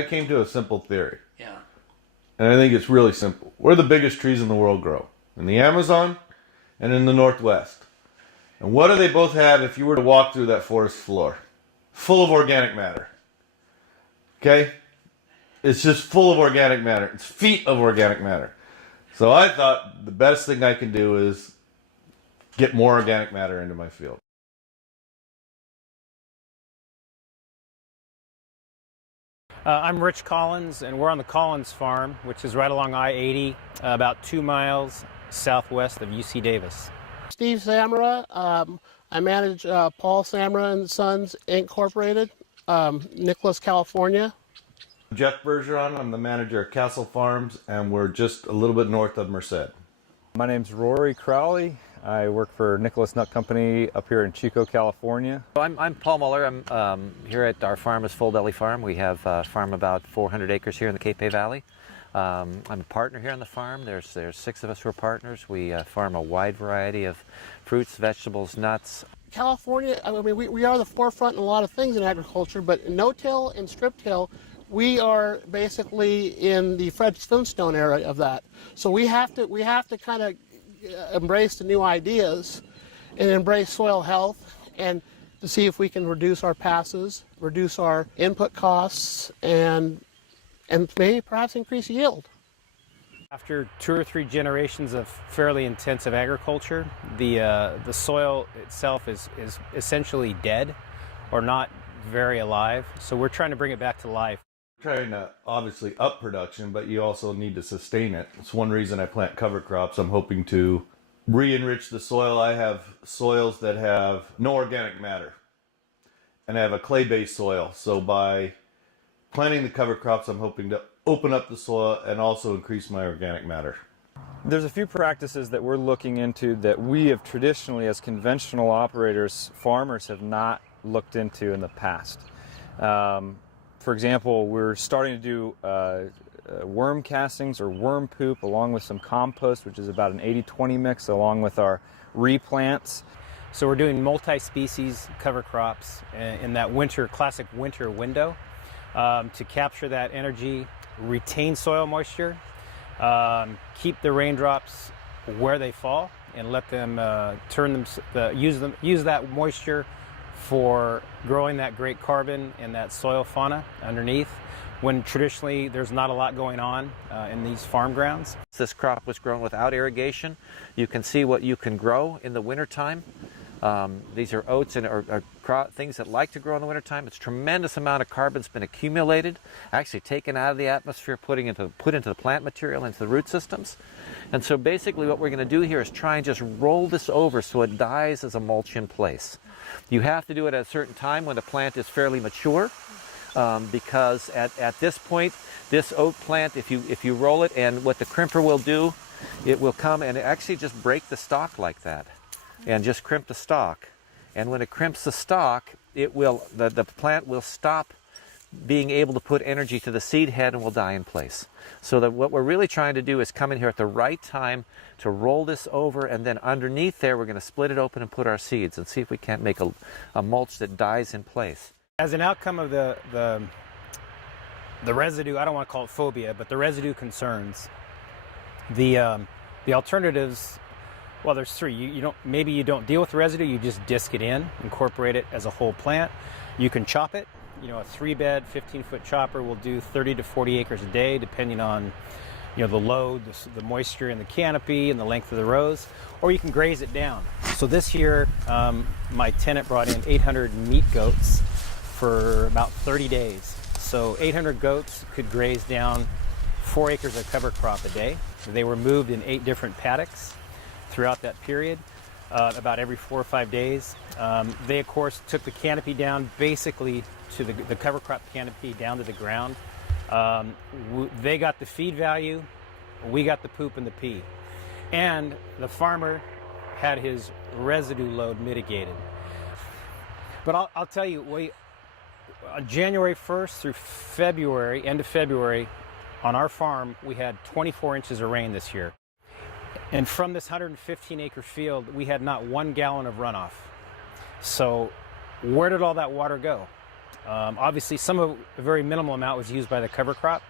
I came to a simple theory. Yeah. And I think it's really simple. Where the biggest trees in the world grow? In the Amazon and in the Northwest. And what do they both have if you were to walk through that forest floor? Full of organic matter. Okay? It's just full of organic matter. It's feet of organic matter. So I thought the best thing I can do is get more organic matter into my field. I'm Rich Collins, and we're on the Collins Farm, which is right along I-80, about 2 miles southwest of UC Davis. Steve Samra. I manage Paul Samra and Sons Incorporated, Nicholas, California. Jeff Bergeron, I'm the manager of Castle Farms, and we're just a little bit north of Merced. My name's Rory Crowley. I work for Nicholas Nut Company up here in Chico, California. I'm Paul Muller. I'm here at our farm is Full Belly Farm. We have a farm about 400 acres here in the Cape Bay Valley. I'm a partner here on the farm. There's 6 of us who are partners. We farm a wide variety of fruits, vegetables, nuts. California, I mean, we are the forefront in a lot of things in agriculture, but no-till and strip-till, we are basically in the Fred Flintstone era of that. So we have to kind of embrace the new ideas and embrace soil health and to see if we can reduce our passes, reduce our input costs, and maybe perhaps increase yield. After 2 or 3 generations of fairly intensive agriculture, the soil itself is essentially dead or not very alive. So we're trying to bring it back to life. Trying to obviously up production, but you also need to sustain it. It's one reason I plant cover crops. I'm hoping to re-enrich the soil. I have soils that have no organic matter, and I have a clay-based soil. So by planting the cover crops, I'm hoping to open up the soil and also increase my organic matter. There's a few practices that we're looking into that we have traditionally, as conventional operators, farmers have not looked into in the past. For example, we're starting to do worm castings or worm poop along with some compost, which is about an 80-20 mix, along with our replants. So we're doing multi-species cover crops in that classic winter window to capture that energy, retain soil moisture, keep the raindrops where they fall, and let them use that moisture for growing that great carbon and that soil fauna underneath, when traditionally there's not a lot going on in these farm grounds. This crop was grown without irrigation. You can see what you can grow in the wintertime. These are oats and things that like to grow in the wintertime. It's a tremendous amount of carbon's been accumulated, actually taken out of the atmosphere, put into the plant material, into the root systems. And so basically what we're going to do here is try and just roll this over so it dies as a mulch in place. You have to do it at a certain time when the plant is fairly mature, because at this point, this oat plant, if you roll it, and what the crimper will do, it will come and actually just break the stalk like that and just crimp the stalk. And when it crimps the stalk, the plant will stop being able to put energy to the seed head and will die in place. So that what we're really trying to do is come in here at the right time to roll this over, and then underneath there we're going to split it open and put our seeds and see if we can't make a mulch that dies in place. As an outcome of the residue, I don't want to call it phobia, but the residue concerns, the alternatives, well, there's 3. Maybe you don't deal with the residue, you just disc it in, incorporate it as a whole plant. You can chop it. A 3-bed, 15-foot chopper will do 30 to 40 acres a day, depending on the load, the moisture in the canopy, and the length of the rows. Or you can graze it down. So this year, my tenant brought in 800 meat goats for about 30 days. So 800 goats could graze down 4 acres of cover crop a day. They were moved in 8 different paddocks throughout that period, about every 4 or 5 days. They, of course, took the canopy down basically to the cover crop canopy down to the ground. They got the feed value, we got the poop and the pee. And the farmer had his residue load mitigated. But I'll tell you, on January 1st through February, end of February, on our farm, we had 24 inches of rain this year. And from this 115-acre field, we had not 1 gallon of runoff. So where did all that water go? Obviously, a very minimal amount was used by the cover crop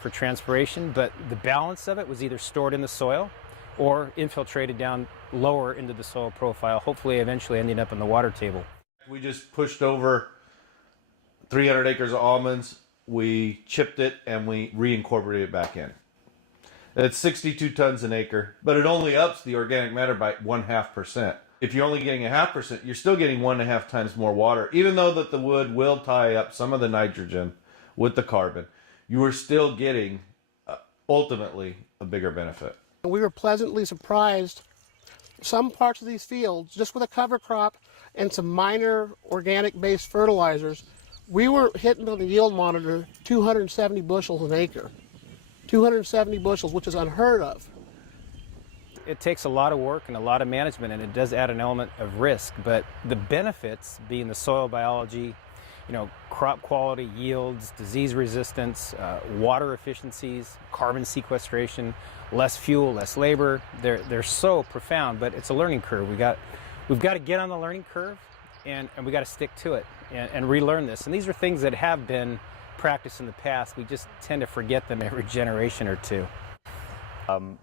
for transpiration, but the balance of it was either stored in the soil or infiltrated down lower into the soil profile, hopefully eventually ending up in the water table. We just pushed over 300 acres of almonds, we chipped it, and we reincorporated it back in. It's 62 tons an acre, but it only ups the organic matter by 0.5%. If you're only getting 0.5%, you're still getting 1.5 times more water. Even though that the wood will tie up some of the nitrogen with the carbon, you are still getting, ultimately, a bigger benefit. We were pleasantly surprised. Some parts of these fields, just with a cover crop and some minor organic-based fertilizers, we were hitting on the yield monitor 270 bushels an acre. 270 bushels, which is unheard of. It takes a lot of work and a lot of management, and it does add an element of risk, but the benefits being the soil biology, crop quality, yields, disease resistance, water efficiencies, carbon sequestration, less fuel, less labor, they're so profound, but it's a learning curve. We've got to get on the learning curve, and we got to stick to it and relearn this. And these are things that have been practiced in the past. We just tend to forget them every generation or two.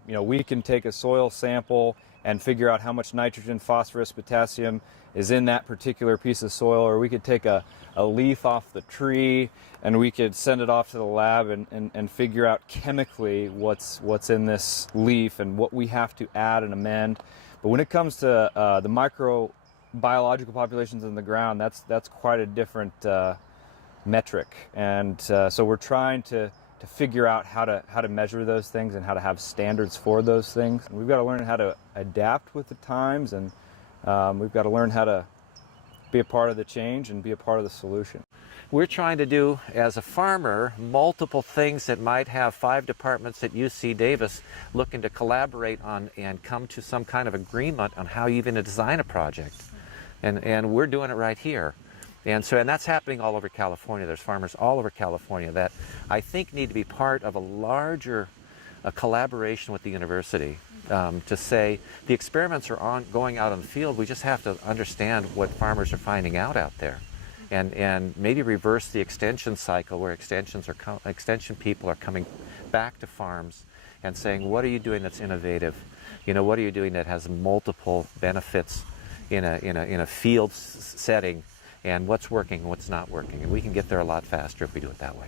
We can take a soil sample and figure out how much nitrogen, phosphorus, potassium is in that particular piece of soil, or we could take a leaf off the tree and we could send it off to the lab and figure out chemically what's in this leaf and what we have to add and amend. But when it comes to the microbiological populations in the ground, that's quite a different metric, and so we're trying to figure out how to measure those things and how to have standards for those things. And we've got to learn how to adapt with the times, and we've got to learn how to be a part of the change and be a part of the solution. We're trying to do, as a farmer, multiple things that might have 5 departments at UC Davis looking to collaborate on and come to some kind of agreement on how you're going to design a project. And we're doing it right here. And that's happening all over California. There's farmers all over California that I think need to be part of a larger collaboration with the university to say the experiments are going out in the field. We just have to understand what farmers are finding out there, and maybe reverse the extension cycle where extension people are coming back to farms and saying, what are you doing that's innovative? What are you doing that has multiple benefits in a field setting? And what's working and what's not working. And we can get there a lot faster if we do it that way.